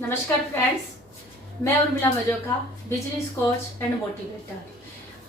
नमस्कार फ्रेंड्स, मैं Urmila Majoka, business coach and motivator.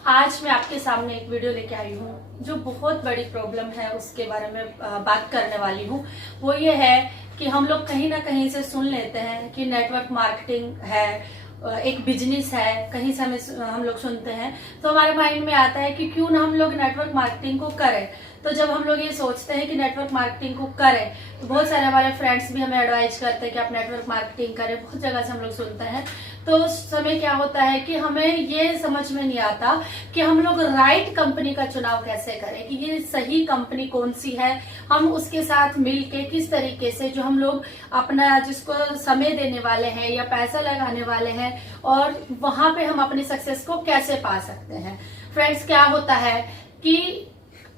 आज मैं आपके सामने एक वीडियो लेके आई हूँ जो बहुत बड़ी प्रॉब्लम है, उसके बारे में बात करने वाली हूँ। वो ये है कि हम लोग कहीं ना कहीं से सुन लेते हैं कि नेटवर्क मार्केटिंग है, एक बिजनेस है, कहीं से हम लोग सुनते हैं तो हमारे माइंड में आता है कि क्यों ना हम लोग नेटवर्क मार्केटिंग को करें। तो जब हम लोग ये सोचते हैं कि नेटवर्क मार्केटिंग को करें तो बहुत सारे हमारे फ्रेंड्स भी हमें एडवाइज करते हैं कि आप नेटवर्क मार्केटिंग करें। बहुत जगह से हम लोग सुनते हैं। तो उस समय क्या होता है कि हमें ये समझ में नहीं आता कि हम लोग राइट कंपनी का चुनाव कैसे करें, कि ये सही कंपनी कौन सी है। हम उसके साथ मिलके किस तरीके से जो हम लोग अपना जिसको समय देने वाले हैं या पैसा लगाने वाले हैं और वहां पे हम अपनी सक्सेस को कैसे पा सकते हैं। फ्रेंड्स, क्या होता है कि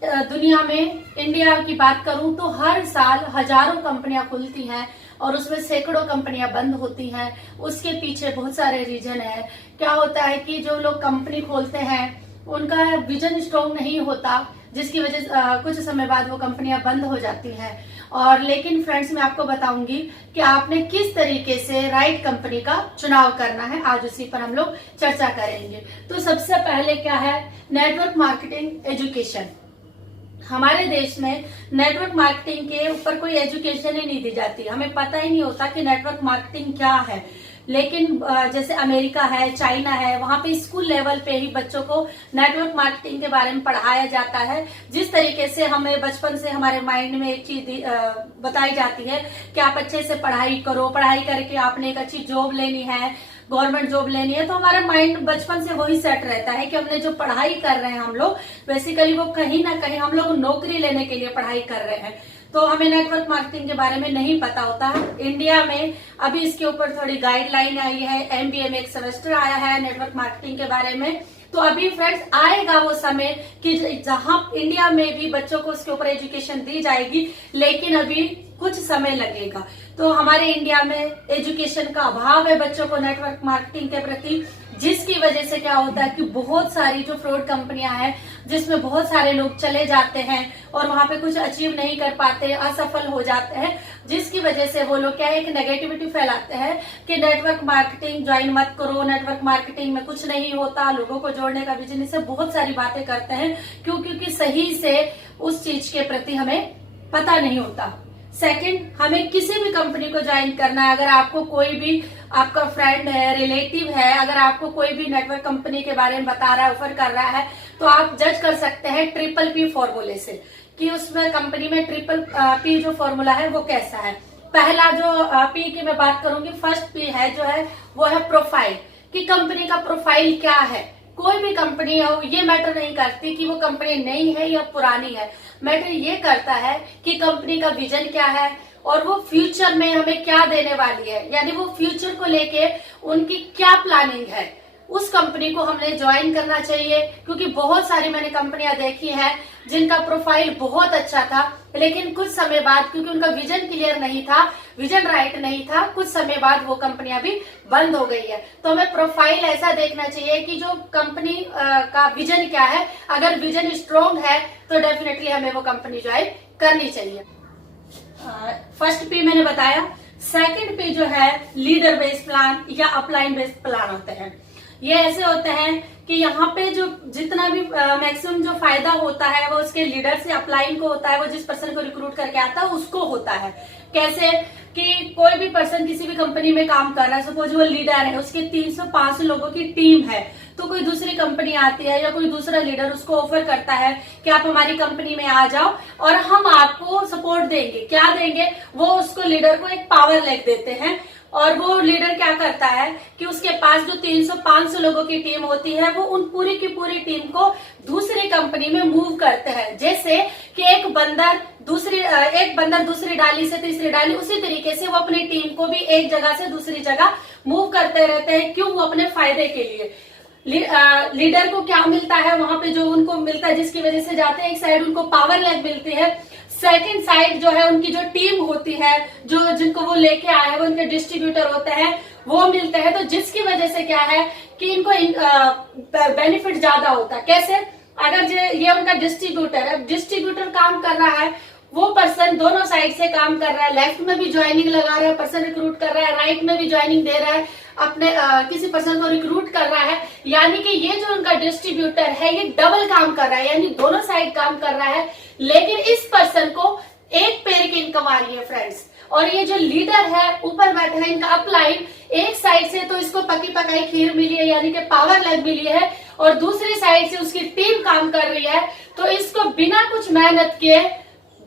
दुनिया में, इंडिया की बात करूं तो हर साल हजारों कंपनियां खुलती हैं और उसमें सैकड़ों कंपनियां बंद होती हैं। उसके पीछे बहुत सारे रीजन है। क्या होता है कि जो लोग कंपनी खोलते हैं उनका विजन स्ट्रॉन्ग नहीं होता, जिसकी वजह से कुछ समय बाद वो कंपनियां बंद हो जाती हैं। और लेकिन फ्रेंड्स, मैं आपको बताऊंगी कि आपने किस तरीके से राइट कंपनी का चुनाव करना है। आज उसी पर हम लोग चर्चा करेंगे। तो सबसे पहले क्या है, नेटवर्क मार्केटिंग एजुकेशन। हमारे देश में नेटवर्क मार्केटिंग के ऊपर कोई एजुकेशन ही नहीं दी जाती। हमें पता ही नहीं होता कि नेटवर्क मार्केटिंग क्या है। लेकिन जैसे अमेरिका है, चाइना है, वहां पे स्कूल लेवल पे ही बच्चों को नेटवर्क मार्केटिंग के बारे में पढ़ाया जाता है। जिस तरीके से हमें बचपन से हमारे माइंड में एक चीज बताई जाती है कि आप अच्छे से पढ़ाई करो, पढ़ाई करके आपने एक अच्छी जॉब लेनी है, गवर्नमेंट जॉब लेनी है। तो हमारा माइंड बचपन से वही सेट रहता है कि हमने जो पढ़ाई कर रहे हैं हम लोग, बेसिकली वो कहीं ना कहीं हम लोग नौकरी लेने के लिए पढ़ाई कर रहे हैं। तो हमें नेटवर्क मार्केटिंग के बारे में नहीं पता होता। इंडिया में अभी इसके ऊपर थोड़ी गाइडलाइन आई है, एमबीए में एक सेमेस्टर आया है नेटवर्क मार्केटिंग के बारे में। तो अभी फ्रेंड्स आएगा वो समय कि जहां इंडिया में भी बच्चों को उसके ऊपर एजुकेशन दी जाएगी, लेकिन अभी कुछ समय लगेगा। तो हमारे इंडिया में एजुकेशन का अभाव है बच्चों को नेटवर्क मार्केटिंग के प्रति, जिसकी वजह से क्या होता है कि बहुत सारी जो फ्रॉड कंपनियां हैं जिसमें बहुत सारे लोग चले जाते हैं और वहां पे कुछ अचीव नहीं कर पाते, असफल हो जाते हैं, जिसकी वजह से वो लोग क्या है, एक नेगेटिविटी फैलाते हैं कि नेटवर्क मार्केटिंग ज्वाइन मत करो, नेटवर्क मार्केटिंग में कुछ नहीं होता, लोगों को जोड़ने का बिजनेस है, बहुत सारी बातें करते हैं। क्योंकि सही से उस चीज के प्रति हमें पता नहीं होता। सेकंड, हमें किसी भी कंपनी को ज्वाइन करना है, अगर आपको कोई भी आपका फ्रेंड है, रिलेटिव है, अगर आपको कोई भी नेटवर्क कंपनी के बारे में बता रहा है, ऑफर कर रहा है, तो आप जज कर सकते हैं ट्रिपल पी फॉर्मूले से कि उसमें कंपनी में ट्रिपल पी जो फॉर्मूला है वो कैसा है। पहला जो पी की मैं बात करूंगी, फर्स्ट पी है जो है वो है प्रोफाइल, कि कंपनी का प्रोफाइल क्या है। कोई भी कंपनी हो, ये मैटर नहीं करती कि वो कंपनी नई है या पुरानी है। मैटर ये करता है कि कंपनी का विजन क्या है और वो फ्यूचर में हमें क्या देने वाली है, यानी वो फ्यूचर को लेके उनकी क्या प्लानिंग है। उस कंपनी को हमने ज्वाइन करना चाहिए, क्योंकि बहुत सारी मैंने कंपनियां देखी हैं जिनका प्रोफाइल बहुत अच्छा था, लेकिन कुछ समय बाद क्योंकि उनका विजन क्लियर नहीं था, विजन राइट नहीं था, कुछ समय बाद वो कंपनियां भी बंद हो गई है। तो हमें प्रोफाइल ऐसा देखना चाहिए कि जो कंपनी का विजन क्या है। अगर विजन स्ट्रॉन्ग है तो डेफिनेटली हमें वो कंपनी ज्वाइन करनी चाहिए। फर्स्ट पी मैंने बताया। सेकंड पी जो है लीडर बेस्ड प्लान या अपलाइन बेस्ड प्लान होते हैं। ये ऐसे होते हैं कि यहाँ पे जो जितना भी मैक्सिमम जो फायदा होता है वो उसके लीडर से, अपलाइन को होता है, वो जिस पर्सन को रिक्रूट करके आता है उसको होता है। कैसे कि कोई भी पर्सन किसी भी कंपनी में काम कर रहा है, सपोज वो लीडर है, उसके 300-500 लोगों की टीम है, तो कोई दूसरी कंपनी आती है या कोई दूसरा लीडर उसको ऑफर करता है कि आप हमारी कंपनी में आ जाओ और हम आपको सपोर्ट देंगे। क्या देंगे? वो उसको लीडर को एक पावर लेग देते हैं और वो लीडर क्या करता है कि उसके पास जो 300-500 लोगों की टीम होती है वो उन पूरी की पूरी टीम को दूसरी कंपनी में मूव करते हैं। जैसे कि एक बंदर दूसरी डाली से तीसरी डाली, उसी तरीके से वो अपनी टीम को भी एक जगह से दूसरी जगह मूव करते रहते हैं। क्यों? वो अपने फायदे के लिए। लीडर को क्या मिलता है वहां पे, जो उनको मिलता है जिसकी वजह से जाते हैं, एक साइड उनको पावर लेग मिलती है, सेकंड साइड जो है उनकी जो टीम होती है, जो जिनको वो लेके आए हैं, वो उनके डिस्ट्रीब्यूटर होते हैं, वो मिलते हैं। तो जिसकी वजह से क्या है कि इनको बेनिफिट ज्यादा होता है। कैसे? अगर ये उनका डिस्ट्रीब्यूटर है, डिस्ट्रीब्यूटर काम कर रहा है, वो पर्सन दोनों साइड से काम कर रहा है, लेफ्ट में भी ज्वाइनिंग लगा रहा है, पर्सन रिक्रूट कर रहा है, राइट में भी ज्वाइनिंग दे रहा है, अपने किसी पर्सन को रिक्रूट कर रहा है, यानी कि ये जो उनका डिस्ट्रीब्यूटर है ये डबल काम कर रहा है, यानी दोनों साइड काम कर रहा है, लेकिन इस पर्सन को एक पेड़ की इनकम आ रही है फ्रेंड्स। और ये जो लीडर है ऊपर बैठा है, इनका अपलाइन, एक साइड से तो इसको पकी पकाई खीर मिली है यानी कि पावर लैग मिली है, और दूसरी साइड से उसकी टीम काम कर रही है, तो इसको बिना कुछ मेहनत किए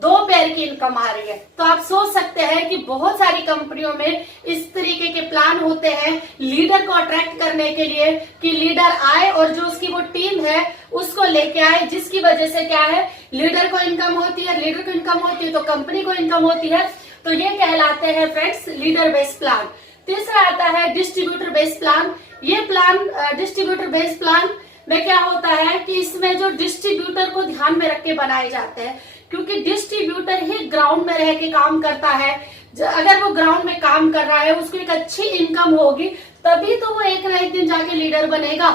2 पैर की इनकम आ रही है। तो आप सोच सकते हैं कि बहुत सारी कंपनियों में इस तरीके के प्लान होते हैं लीडर को अट्रैक्ट करने के लिए, कि लीडर आए और जो उसकी वो टीम है उसको लेके आए, जिसकी वजह से क्या है, लीडर को इनकम होती है, लीडर को इनकम होती है तो कंपनी को इनकम होती है। तो ये कहलाते हैं फ्रेंड्स लीडर बेस्ड प्लान। तीसरा आता है डिस्ट्रीब्यूटर बेस्ड प्लान। ये प्लान डिस्ट्रीब्यूटर बेस्ड प्लान में क्या होता है कि इसमें जो डिस्ट्रीब्यूटर को ध्यान में रख के बनाए जाते हैं, क्योंकि डिस्ट्रीब्यूटर ही ग्राउंड में रह के काम करता है। अगर वो ग्राउंड में काम कर रहा है, उसको एक अच्छी इनकम होगी, तभी तो वो एक ना एक दिन जाके लीडर बनेगा।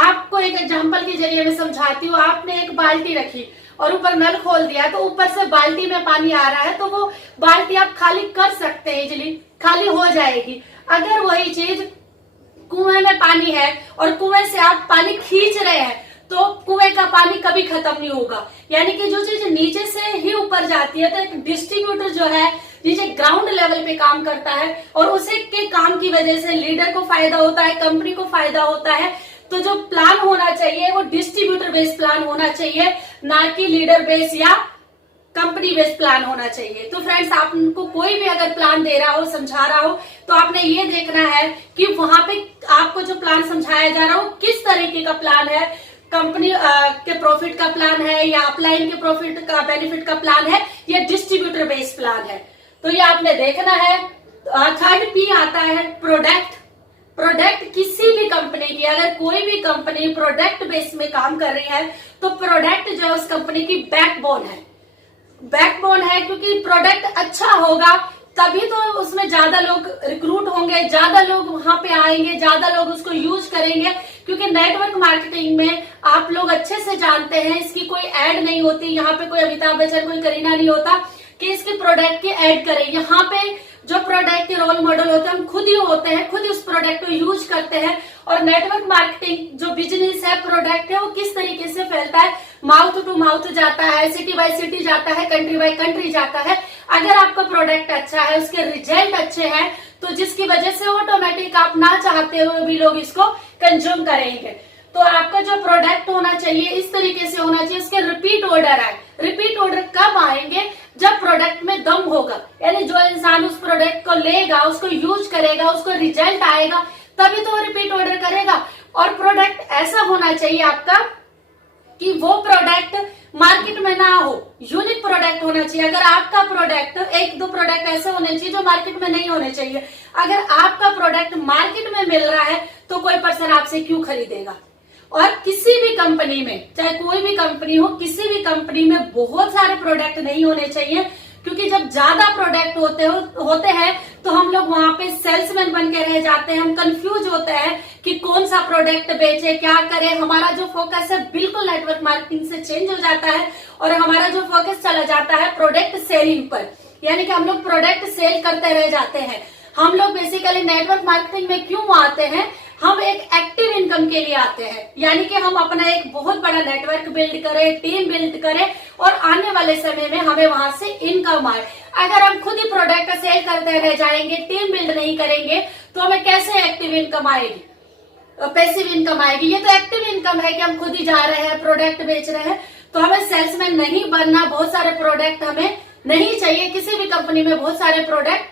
आपको एक एग्जांपल के जरिए मैं समझाती हूँ। आपने एक बाल्टी रखी और ऊपर नल खोल दिया, तो ऊपर से बाल्टी में पानी आ रहा है, तो वो बाल्टी आप खाली कर सकते हैं, इजीली खाली हो जाएगी। अगर वही चीज कुएं में पानी है और कुएं से आप पानी खींच रहे हैं, तो कुएं का पानी कभी खत्म नहीं होगा। यानी कि जो चीज नीचे से ही ऊपर जाती है, तो एक डिस्ट्रीब्यूटर जो है नीचे ग्राउंड लेवल पे काम करता है, और उसी के काम की वजह से लीडर को फायदा होता है, कंपनी को फायदा होता है। तो जो प्लान होना चाहिए वो डिस्ट्रीब्यूटर बेस्ड प्लान होना चाहिए, ना कि लीडर बेस्ड या कंपनी बेस्ड प्लान होना चाहिए। तो फ्रेंड्स, आपको कोई भी अगर प्लान दे रहा हो, समझा रहा हो, तो आपने ये देखना है कि वहां पे आपको जो प्लान समझाया जा रहा हो किस तरीके का प्लान है, कंपनी के प्रॉफिट का प्लान है या अपलाइन के प्रॉफिट का बेनिफिट का प्लान है या डिस्ट्रीब्यूटर बेस्ड प्लान है। तो ये आपने देखना है। थर्ड पी आता है प्रोडक्ट। प्रोडक्ट किसी भी कंपनी की, अगर कोई भी कंपनी प्रोडक्ट बेस में काम कर रही है, तो प्रोडक्ट जो है उस कंपनी की बैकबोन है। बैकबोन है क्योंकि प्रोडक्ट अच्छा होगा तभी तो उसमें ज्यादा लोग रिक्रूट होंगे, ज्यादा लोग वहां पे आएंगे, ज्यादा लोग उसको यूज करेंगे। क्योंकि नेटवर्क मार्केटिंग में आप लोग अच्छे से जानते हैं, इसकी कोई एड नहीं होती। यहाँ पे कोई अमिताभ बच्चन, कोई करीना नहीं होता कि इसके प्रोडक्ट की एड करें। यहाँ पे जो प्रोडक्ट के रोल मॉडल होते हैं हम खुद ही होते हैं, खुद ही उस प्रोडक्ट को यूज करते हैं। और नेटवर्क मार्केटिंग जो बिजनेस है, प्रोडक्ट है, वो किस तरीके से फैलता है, माउथ टू माउथ जाता है, सिटी बाय सिटी जाता है, कंट्री बाय कंट्री जाता है। अगर आपका प्रोडक्ट अच्छा है, उसके रिजल्ट अच्छे हैं, तो जिसकी वजह से ऑटोमेटिक आप ना चाहते हुए भी लोग इसको कंज्यूम करेंगे। तो आपका जो प्रोडक्ट होना चाहिए इस तरीके से होना चाहिए, उसके रिपीट ऑर्डर आए। रिपीट ऑर्डर कब आएंगे? जब प्रोडक्ट में दम होगा, यानी जो इंसान उस प्रोडक्ट को लेगा, उसको यूज करेगा, उसको रिजल्ट आएगा, तभी तो वो रिपीट ऑर्डर करेगा। और प्रोडक्ट ऐसा होना चाहिए आपका कि वो प्रोडक्ट मार्केट में ना हो, यूनिक प्रोडक्ट होना चाहिए। अगर आपका प्रोडक्ट, 1-2 प्रोडक्ट ऐसे होने चाहिए जो मार्केट में नहीं होने चाहिए। अगर आपका प्रोडक्ट मार्केट में मिल रहा है तो कोई पर्सन आपसे क्यों खरीदेगा। और किसी भी कंपनी में, चाहे कोई भी कंपनी हो, किसी भी कंपनी में बहुत सारे प्रोडक्ट नहीं होने चाहिए, क्योंकि जब ज्यादा प्रोडक्ट होते हैं तो हम लोग वहां पे सेल्समैन बन के रह जाते हैं। हम कंफ्यूज होते हैं कि कौन सा प्रोडक्ट बेचे, क्या करें। हमारा जो फोकस है बिल्कुल नेटवर्क मार्केटिंग से चेंज हो जाता है और हमारा जो फोकस चला जाता है प्रोडक्ट सेलिंग पर, यानी कि हम लोग प्रोडक्ट सेल करते रह जाते हैं। हम लोग बेसिकली नेटवर्क मार्केटिंग में क्यों आते हैं? हम एक एक्टिव इनकम के लिए आते हैं, यानी कि हम अपना एक बहुत बड़ा नेटवर्क बिल्ड करें, टीम बिल्ड करें और आने वाले समय में हमें वहां से इनकम आए। अगर हम खुद ही प्रोडक्ट सेल करते रह जाएंगे, टीम बिल्ड नहीं करेंगे, तो हमें कैसे एक्टिव इनकम आएगी, पैसिव इनकम आएगी। ये तो एक्टिव इनकम है कि हम खुद ही जा रहे हैं, प्रोडक्ट बेच रहे हैं। तो हमें सेल्समैन नहीं बनना, बहुत सारे प्रोडक्ट हमें नहीं चाहिए। किसी भी कंपनी में बहुत सारे प्रोडक्ट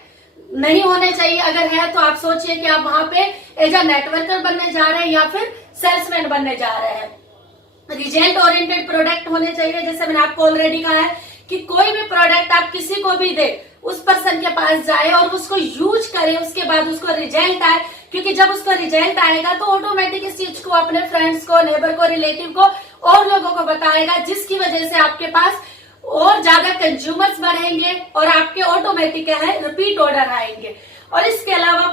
नहीं होने चाहिए। अगर है तो आप सोचिए कि आप वहां पे एज अ नेटवर्कर बनने जा रहे हैं या फिर सेल्समैन बनने जा रहे हैं। रिजल्ट ओरिएंटेड प्रोडक्ट होने चाहिए। जैसे मैंने आपको ऑलरेडी कहा है कि कोई भी प्रोडक्ट आप किसी को भी दे, उस पर्सन के पास जाए और उसको यूज करे, उसके बाद उसको रिजल्ट आए। क्योंकि जब उसको रिजल्ट आएगा तो ऑटोमेटिक इस चीज को अपने फ्रेंड्स को, नेबर को, रिलेटिव को और लोगों को बताएगा, जिसकी वजह से आपके पास और ज्यादा कंज्यूमर्स बढ़ेंगे और आपके ऑटोमेटिक है रिपीट ऑर्डर आएंगे। और इसके अलावा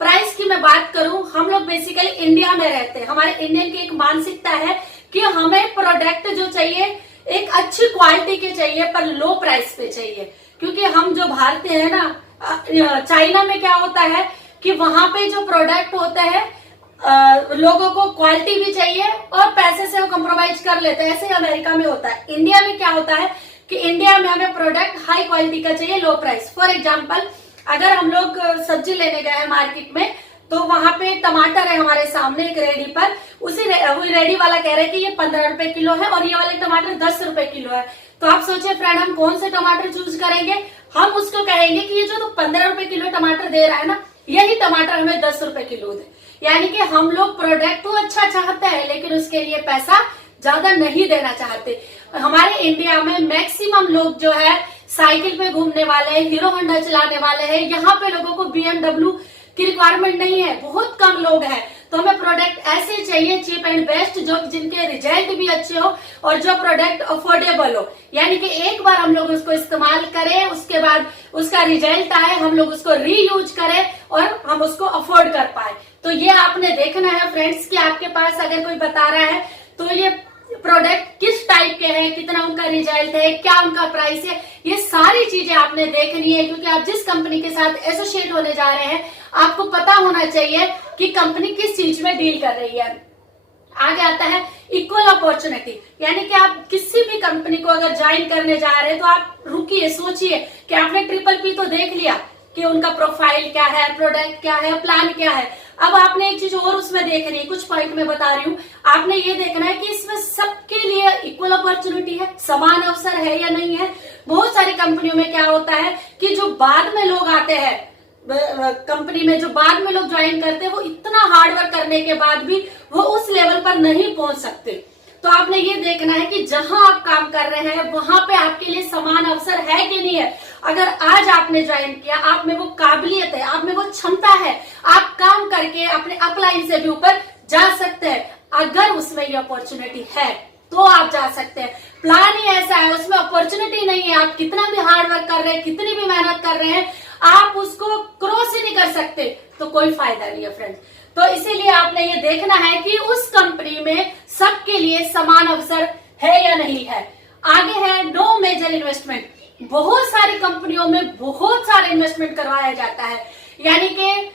प्राइस की मैं बात करूं, हम लोग बेसिकली इंडिया में रहते हैं। हमारे इंडियन की एक मानसिकता है कि हमें प्रोडक्ट जो चाहिए एक अच्छी क्वालिटी के चाहिए पर लो प्राइस पे चाहिए। क्योंकि हम जो भारतीय है ना, चाइना में क्या होता है कि वहां पे जो प्रोडक्ट होते हैं लोगों को क्वालिटी भी चाहिए और पैसे से वो कॉम्प्रोमाइज कर लेते हैं। ऐसे ही अमेरिका में होता है। इंडिया में क्या होता है कि इंडिया में हमें प्रोडक्ट हाई क्वालिटी का चाहिए, लो प्राइस। फॉर एग्जाम्पल, अगर हम लोग सब्जी लेने गए हैं मार्केट में, तो वहां पे टमाटर है हमारे सामने एक रेडी पर, उसी रेडी वाला कह रहे हैं कि ये 15 रुपए किलो है और ये वाले टमाटर 10 रुपए किलो है। तो आप सोचिए फ्रेंड, हम कौन से टमाटर चूज करेंगे? हम उसको कहेंगे कि ये जो 15 रुपए किलो टमाटर दे रहा है ना, यही टमाटर हमें 10 रुपए किलो दे। यानी कि हम लोग प्रोडक्ट तो अच्छा चाहते हैं लेकिन उसके लिए पैसा ज्यादा नहीं देना चाहते। हमारे इंडिया में मैक्सिमम लोग जो है साइकिल पे घूमने वाले हैं, हीरो होंडा चलाने वाले हैं। यहाँ पे लोगों को BMW की रिक्वायरमेंट नहीं है, बहुत कम लोग हैं। तो हमें प्रोडक्ट ऐसे चाहिए चीप एंड बेस्ट, जो जिनके रिजल्ट भी अच्छे हो और जो प्रोडक्ट अफोर्डेबल हो। यानी कि एक बार हम लोग उसको इस्तेमाल करें, उसके बाद उसका रिजल्ट आए, हम लोग उसको रीयूज करें और हम उसको अफोर्ड कर पाए। तो ये आपने देखना है फ्रेंड्स कि आपके पास अगर कोई बता रहा है तो ये प्रोडक्ट किस टाइप के हैं, कितना उनका रिजल्ट है, क्या उनका प्राइस है, ये सारी चीजें आपने देखनी है। क्योंकि आप जिस कंपनी के साथ एसोसिएट होने जा रहे हैं, आपको पता होना चाहिए कि कंपनी किस चीज में डील कर रही है। आगे आता है इक्वल अपॉर्चुनिटी, यानी कि आप किसी भी कंपनी को अगर ज्वाइन करने जा रहे हैं तो आप रुकिए, सोचिए कि आपने ट्रिपल P तो देख लिया कि उनका प्रोफाइल क्या है, प्रोडक्ट क्या है, प्लान क्या है। अब आपने एक चीज और उसमें देखनी है, कुछ पॉइंट में बता रही हूँ, आपने ये देखना है कि इसमें सबके लिए इक्वल अपॉर्चुनिटी है, समान अवसर है या नहीं है। बहुत सारी कंपनियों में क्या होता है कि जो बाद में लोग आते हैं कंपनी में, जो बाद में लोग ज्वाइन करते हैं, वो इतना हार्डवर्क करने के बाद भी वो उस लेवल पर नहीं पहुंच सकते। तो आपने ये देखना है कि जहां आप काम कर रहे हैं वहां पे आपके लिए समान अवसर है कि नहीं है। अगर आज आपने ज्वाइन किया, आप में वो काबिलियत है, आप में वो क्षमता है, आप काम करके अपने अपलाइन से भी ऊपर जा सकते हैं। अगर उसमें ये अपॉर्चुनिटी है तो आप जा सकते हैं। प्लान ही ऐसा है, उसमें अपॉर्चुनिटी नहीं है, आप कितना भी हार्डवर्क कर रहे हैं, कितनी भी मेहनत कर रहे हैं, आप उसको क्रॉस ही नहीं कर सकते, तो कोई फायदा नहीं है फ्रेंड्स। तो इसीलिए आपने ये देखना है कि उस कंपनी में सबके लिए समान अवसर है या नहीं है। आगे है नो मेजर इन्वेस्टमेंट। बहुत सारी कंपनियों में बहुत सारा इन्वेस्टमेंट करवाया जाता है। यानी कि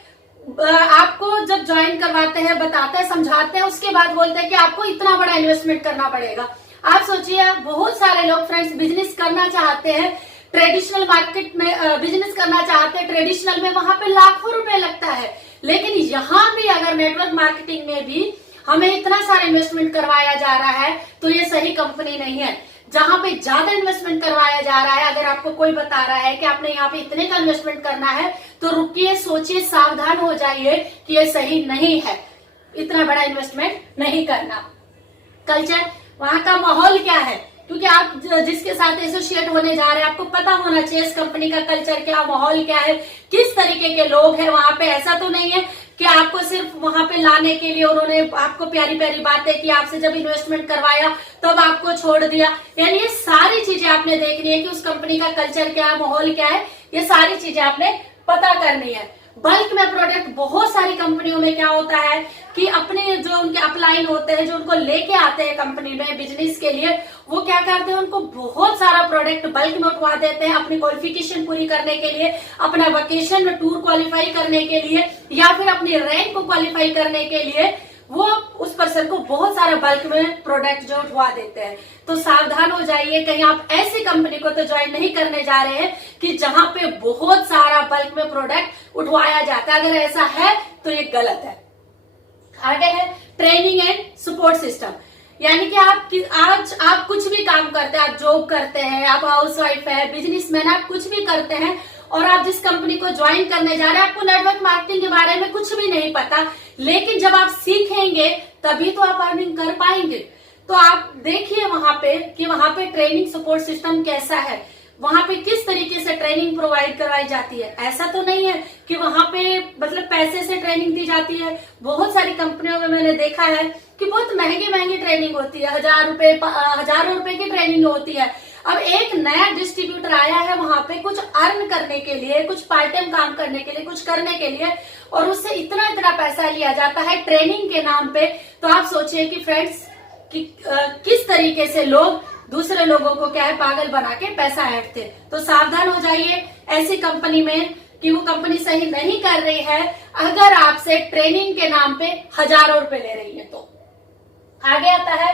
आपको जब ज्वाइन करवाते हैं, बताते हैं, समझाते हैं, उसके बाद बोलते हैं कि आपको इतना बड़ा इन्वेस्टमेंट करना पड़ेगा। आप सोचिए, बहुत सारे लोग फ्रेंड्स बिजनेस करना चाहते हैं, ट्रेडिशनल मार्केट में बिजनेस करना चाहते हैं, ट्रेडिशनल में वहां पे लाखों रुपए लगता है। लेकिन यहाँ भी अगर नेटवर्क मार्केटिंग में भी हमें इतना सारा इन्वेस्टमेंट करवाया जा रहा है तो ये सही कंपनी नहीं है। जहां पे ज्यादा इन्वेस्टमेंट करवाया जा रहा है, अगर आपको कोई बता रहा है कि आपने यहाँ पे इतने का इन्वेस्टमेंट करना है, तो रुकिए, सोचिए, सावधान हो जाइए कि ये सही नहीं है, इतना बड़ा इन्वेस्टमेंट नहीं करना। कल्चर, वहां का माहौल क्या है, क्योंकि आप जिसके साथ एसोसिएट होने जा रहे हैं आपको पता होना चाहिए इस कंपनी का कल्चर क्या, माहौल क्या है, किस तरीके के लोग हैं वहां पे। ऐसा तो नहीं है कि आपको सिर्फ वहां पे लाने के लिए उन्होंने आपको प्यारी प्यारी बातें की, आपसे जब इन्वेस्टमेंट करवाया तब आपको छोड़ दिया। यानी ये सारी चीजें आपने देखनी है कि उस कंपनी का कल्चर क्या है, माहौल क्या है, ये सारी चीजें आपने पता करनी है। बल्क में प्रोडक्ट, बहुत सारी कंपनियों में क्या होता है कि अपने जो उनके अपलाइन होते हैं, जो उनको लेके आते हैं कंपनी में बिजनेस के लिए, वो क्या करते हैं, उनको बहुत सारा प्रोडक्ट बल्क में उठवा देते हैं अपनी क्वालिफिकेशन पूरी करने के लिए, अपना वेकेशन में टूर क्वालिफाई करने के लिए, या फिर अपनी रैंक को क्वालिफाई करने के लिए वो उस पर्सन को बहुत सारा बल्क में प्रोडक्ट जो उठवा देते हैं। तो सावधान हो जाइए, कहीं आप ऐसी कंपनी को तो ज्वाइन नहीं करने जा रहे हैं कि जहां पे बहुत सारा बल्क में प्रोडक्ट उठवाया जाता है। अगर ऐसा है तो ये गलत है। आगे है ट्रेनिंग एंड सपोर्ट सिस्टम। यानी कि आज आप कुछ भी काम करते हैं, आप जॉब करते हैं, आप हाउसवाइफ है, बिजनेसमैन, आप कुछ भी करते हैं और आप जिस कंपनी को ज्वाइन करने जा रहे हैं, आपको नेटवर्क मार्केटिंग के बारे में कुछ भी नहीं पता, लेकिन जब आप सीखेंगे तभी तो आप अर्निंग कर पाएंगे। तो आप देखिए वहां पे कि वहां पे ट्रेनिंग सपोर्ट सिस्टम कैसा है, वहां पे किस तरीके से ट्रेनिंग प्रोवाइड करवाई जाती है। ऐसा तो नहीं है कि वहां पे मतलब पैसे से ट्रेनिंग दी जाती है। बहुत सारी कंपनियों में मैंने देखा है कि बहुत महंगी महंगी ट्रेनिंग होती है, हजारों रुपए की ट्रेनिंग होती है। अब एक नया डिस्ट्रीब्यूटर आया है वहां पे कुछ अर्न करने के लिए, कुछ पार्ट टाइम काम करने के लिए, कुछ करने के लिए, और उससे इतना इतना पैसा लिया जाता है ट्रेनिंग के नाम पे। तो आप सोचिए कि फ्रेंड्स कि किस तरीके से लोग दूसरे लोगों को क्या है पागल बना के पैसा ऐंठते। तो सावधान हो जाइए ऐसी कंपनी में कि वो कंपनी सही नहीं कर रही है अगर आपसे ट्रेनिंग के नाम पे हजारों रुपए ले रही है। तो आगे आता है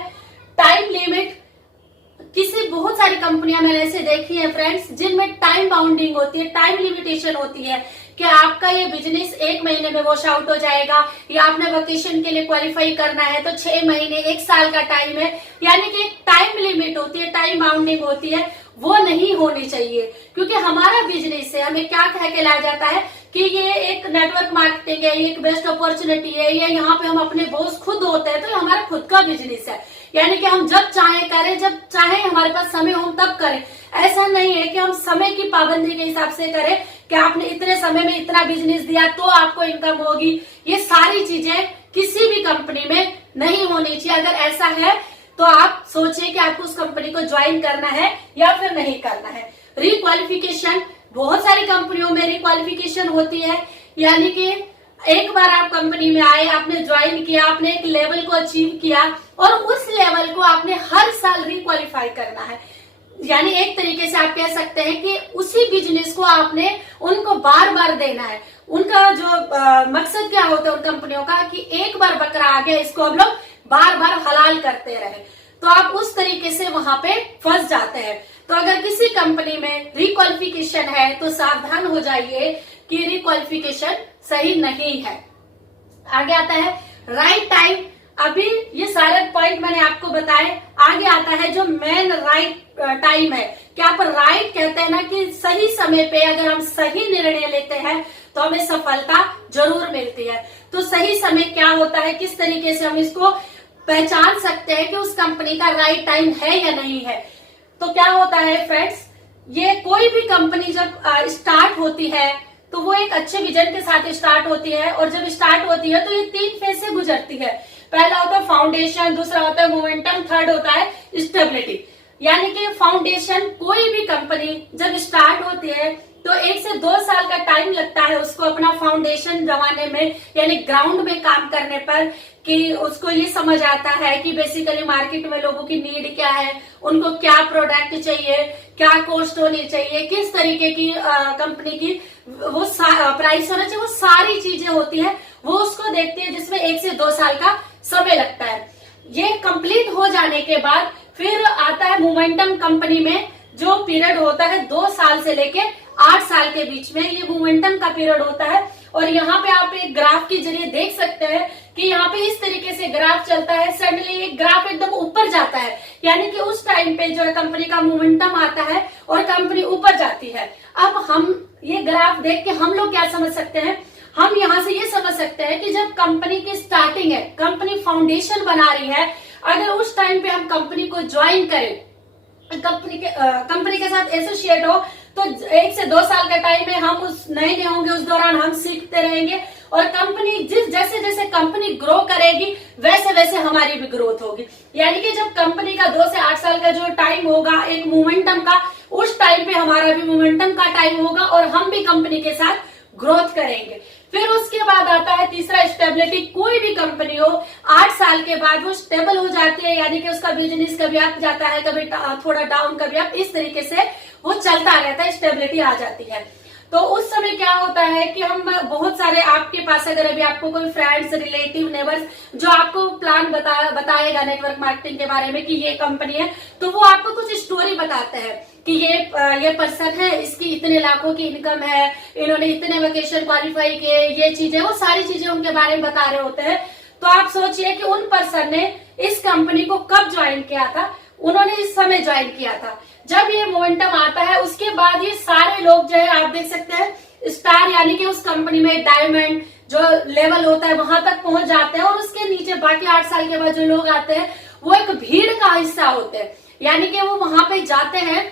टाइम लिमिट। बहुत सारी कंपनियां मैंने ऐसे देखी है फ्रेंड्स जिनमें टाइम बाउंडिंग होती है, टाइम लिमिटेशन होती है कि आपका ये बिजनेस 1 महीने में वॉश आउट हो जाएगा, या आपने वेकेशन के लिए क्वालिफाई करना है तो 6 महीने 1 साल का टाइम है। यानी कि एक टाइम लिमिट होती है, टाइम बाउंडिंग होती है, वो नहीं होनी चाहिए। क्योंकि हमारा बिजनेस है, हमें क्या कह के लाया जाता है कि ये एक नेटवर्क मार्केटिंग है, ये एक बेस्ट अपॉर्चुनिटी है, ये यहाँ पे हम अपने बॉस खुद होते हैं, तो ये हमारा खुद का बिजनेस है। यानी कि हम जब चाहे करें, जब चाहे हमारे पास समय हो तब करें। ऐसा नहीं है कि हम समय की पाबंदी के हिसाब से करें कि आपने इतने समय में इतना बिजनेस दिया तो आपको इनकम होगी। ये सारी चीजें किसी भी कंपनी में नहीं होनी चाहिए। अगर ऐसा है तो आप सोचिए कि आपको उस कंपनी को ज्वाइन करना है या फिर नहीं करना है। रिक्वालिफिकेशन, बहुत सारी कंपनियों में रिक्वालिफिकेशन होती है। यानी कि एक बार आप कंपनी में आए, आपने ज्वाइन किया, आपने एक लेवल को अचीव किया और उस लेवल को आपने हर साल रिक्वालिफाई करना है। यानी एक तरीके से आप कह सकते हैं कि उसी बिजनेस को आपने उनको बार बार देना है। उनका जो मकसद क्या होता है उन कंपनियों का कि एक बार बकरा आ गया, इसको हम लोग बार बार हलाल करते रहे। तो आप उस तरीके से वहां पे फंस जाते हैं। तो अगर किसी कंपनी में रिक्वालिफिकेशन है तो सावधान हो जाइए कि रिक्वालिफिकेशन सही नहीं है। आगे आता है राइट टाइम। अभी ये सारे पॉइंट मैंने आपको बताए। आगे आता है जो मेन राइट टाइम है। क्या पर राइट कहते हैं ना कि सही समय पे अगर हम सही निर्णय लेते हैं तो हमें सफलता जरूर मिलती है। तो सही समय क्या होता है, किस तरीके से हम इसको पहचान सकते हैं कि उस कंपनी का राइट टाइम है या नहीं है। तो क्या होता है फ्रेंड्स, ये कोई भी कंपनी जब स्टार्ट होती है तो वो एक अच्छे विजन के साथ स्टार्ट होती है। और जब स्टार्ट होती है तो ये 3 फेज से गुजरती है। पहला होता है फाउंडेशन, दूसरा होता है मोमेंटम, थर्ड होता है स्टेबिलिटी। यानी कि फाउंडेशन, कोई भी कंपनी जब स्टार्ट होती है तो 1 से 2 साल का टाइम लगता है उसको अपना फाउंडेशन जमाने में, यानी ग्राउंड में काम करने पर, कि उसको ये समझ आता है कि बेसिकली मार्केट में लोगों की नीड क्या है, उनको क्या प्रोडक्ट चाहिए, क्या कॉस्ट होनी चाहिए, किस तरीके की कंपनी की वो प्राइस होना चाहिए, वो सारी चीजें होती है, वो उसको देखती है, जिसमें 1 से 2 साल का समय लगता है। ये कंप्लीट हो जाने के बाद फिर आता है मोमेंटम। कंपनी में जो पीरियड होता है 2 साल से लेके 8 साल के बीच में, ये मोमेंटम का पीरियड होता है। और यहाँ पे आप एक ग्राफ के जरिए देख सकते हैं कि यहाँ पे इस तरीके से ग्राफ चलता है। सडनली एक ग्राफ एकदम ऊपर जाता है, यानी कि उस टाइम पे जो है कंपनी का मोमेंटम आता है और कंपनी ऊपर जाती है। अब हम ये ग्राफ देख के हम लोग क्या समझ सकते हैं, हम यहाँ से ये समझ सकते हैं कि जब कंपनी की स्टार्टिंग है, कंपनी फाउंडेशन बना रही है, अगर उस टाइम पे हम कंपनी को ज्वाइन करें, कंपनी के साथ एसोसिएट हो, तो 1 से 2 साल का टाइम में हम उस नए होंगे, उस दौरान हम सीखते रहेंगे। और कंपनी जैसे जैसे कंपनी ग्रो करेगी वैसे वैसे हमारी भी ग्रोथ होगी। यानी कि जब कंपनी का 2 से 8 साल का जो टाइम होगा एक मोमेंटम का, उस टाइम पे हमारा भी मोमेंटम का टाइम होगा और हम भी कंपनी के साथ ग्रोथ करेंगे। फिर उसके बाद आता है तीसरा स्टेबिलिटी। कोई भी कंपनी हो 8 साल के बाद वो स्टेबल हो जाती है, यानी कि उसका बिजनेस कभी अप जाता है, कभी थोड़ा डाउन, कभी अप, इस तरीके से वो चलता रहता है, स्टेबिलिटी आ जाती है। तो उस समय क्या होता है कि हम बहुत सारे, आपके पास अगर अभी आपको कोई फ्रेंड्स, रिलेटिव, नेबर्स जो आपको प्लान बताएगा नेटवर्क मार्केटिंग के बारे में कि ये कंपनी है, तो वो आपको कुछ स्टोरी बताते हैं कि ये पर्सन है, इसकी इतने लाखों की इनकम है, इन्होंने इतने वेकेशन क्वालिफाई किए, ये चीजें, वो सारी चीजें उनके बारे में बता रहे होते हैं। तो आप सोचिए कि उन पर्सन ने इस कंपनी को कब ज्वाइन किया था, उन्होंने इस समय ज्वाइन किया था जब ये मोमेंटम आता है। उसके बाद ये सारे लोग जो है आप देख सकते हैं स्टार, यानी कि उस कंपनी में डायमंड जो लेवल होता है वहां तक पहुंच जाते हैं। और उसके नीचे बाकी 8 साल के बाद जो लोग आते हैं वो एक भीड़ का हिस्सा होते हैं, यानी कि वो वहां पे जाते हैं,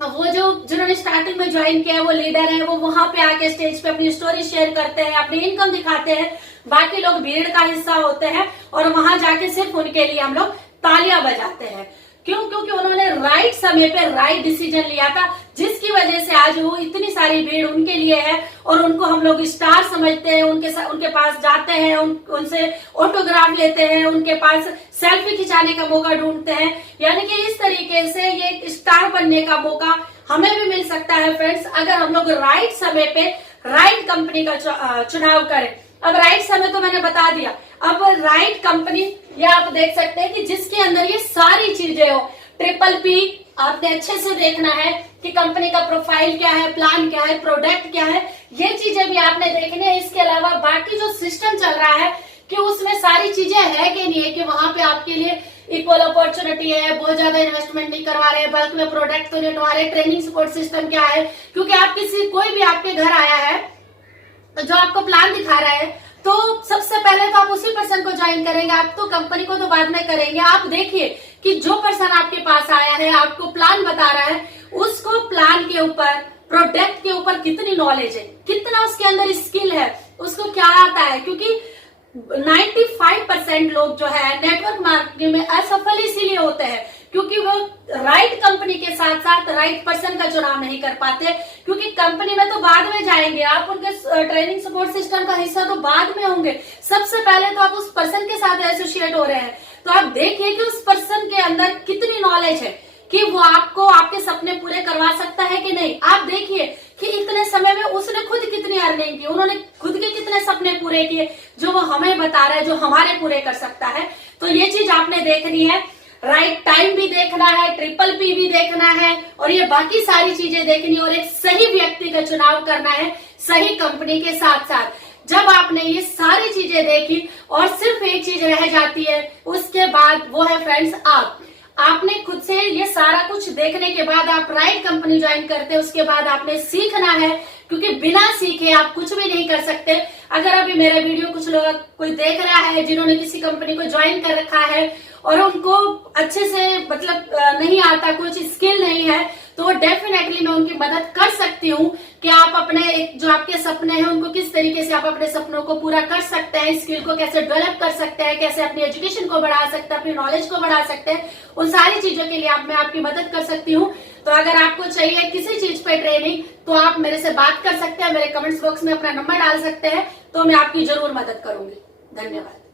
वो जिन्होंने स्टार्टिंग में ज्वाइन किया है, वो लीडर है, वो वहां पे आके स्टेज पे अपनी स्टोरी शेयर करते हैं, अपनी इनकम दिखाते हैं। बाकी लोग भीड़ का हिस्सा होते हैं और वहां जाके सिर्फ उनके लिए हम लोग तालियां बजाते हैं। क्यों? क्योंकि उन्होंने राइट समय पे राइट डिसीजन लिया था। जिसकी वजह से आज वो इतनी सारी भीड़ उनके लिए है और उनको हम लोग स्टार समझते हैं, उनके पास जाते हैं, उनसे ऑटोग्राफ लेते हैं, उनके पास सेल्फी खिंचाने का मौका ढूंढते हैं। यानी कि इस तरीके से ये स्टार बनने का मौका हमें भी मिल सकता है फ्रेंड्स, अगर हम लोग राइट समय पे राइट कंपनी का चुनाव करें। अब राइट समय तो मैंने बता दिया, अब राइट कंपनी ये आप देख सकते हैं कि जिसके अंदर ये सारी चीजें हो। PPP आपने अच्छे से देखना है कि कंपनी का प्रोफाइल क्या है, प्लान क्या है, प्रोडक्ट क्या है, ये चीजें भी आपने देखनी है। इसके अलावा बाकी जो सिस्टम चल रहा है कि उसमें सारी चीजें है कि नहीं है, कि वहां पे आपके लिए इक्वल अपॉर्चुनिटी है, बहुत ज्यादा इन्वेस्टमेंट नहीं करवा रहे, बल्क में प्रोडक्ट तो नहीं उठवा रहे, ट्रेनिंग सपोर्ट सिस्टम क्या है। क्योंकि आप कोई भी आपके घर आया है जो आपको प्लान दिखा रहा है, तो सबसे पहले तो आप उसी पर्सन को ज्वाइन करेंगे, आप तो कंपनी को तो बाद में करेंगे। आप देखिए कि जो पर्सन आपके पास आया है, आपको प्लान बता रहा है, उसको प्लान के ऊपर, प्रोडक्ट के ऊपर कितनी नॉलेज है, कितना उसके अंदर स्किल है, उसको क्या आता है। क्योंकि 95% लोग जो है नेटवर्क मार्केटिंग में असफल इसीलिए होते हैं क्योंकि वो राइट कंपनी के साथ साथ राइट पर्सन का चुनाव नहीं कर पाते। क्योंकि कंपनी में तो बाद में जाएंगे, आप उनके ट्रेनिंग सपोर्ट सिस्टम का हिस्सा तो बाद में होंगे, सबसे पहले तो आप उस पर्सन के साथ एसोसिएट हो रहे हैं। तो आप देखिए कि उस पर्सन के अंदर कितनी नॉलेज है कि वो आपको आपके सपने पूरे करवा सकता है कि नहीं। आप देखिए कि इतने समय में उसने खुद कितनी अर्निंग की, उन्होंने खुद के कितने सपने पूरे किए जो वो हमें बता रहा है, जो हमारे पूरे कर सकता है। तो ये चीज आपने देखनी है, राइट टाइम भी देखना है, PPP भी देखना है और ये बाकी सारी चीजें देखनी और एक सही व्यक्ति का चुनाव करना है सही कंपनी के साथ साथ। जब आपने ये सारी चीजें देखी और सिर्फ एक चीज रह जाती है, उसके बाद वो है फ्रेंड्स आपने खुद से ये सारा कुछ देखने के बाद आप राइट कंपनी ज्वाइन करते हैं। उसके बाद आपने सीखना है, क्योंकि बिना सीखे आप कुछ भी नहीं कर सकते। अगर अभी मेरा वीडियो कुछ लोग कोई देख रहा है जिन्होंने किसी कंपनी को ज्वाइन कर रखा है और उनको अच्छे से मतलब नहीं आता, कुछ स्किल नहीं है, तो डेफिनेटली मैं उनकी मदद कर सकती हूँ कि आप अपने जो आपके सपने हैं उनको किस तरीके से आप अपने सपनों को पूरा कर सकते हैं, स्किल को कैसे डेवलप कर सकते हैं, कैसे अपनी एजुकेशन को बढ़ा सकते हैं, अपनी नॉलेज को बढ़ा सकते हैं। उन सारी चीजों के लिए मैं आपकी मदद कर सकती हूँ। तो अगर आपको चाहिए किसी चीज पे ट्रेनिंग तो आप मेरे से बात कर सकते हैं, मेरे कमेंट्स बॉक्स में अपना नंबर डाल सकते हैं, तो मैं आपकी जरूर मदद करूंगी। धन्यवाद।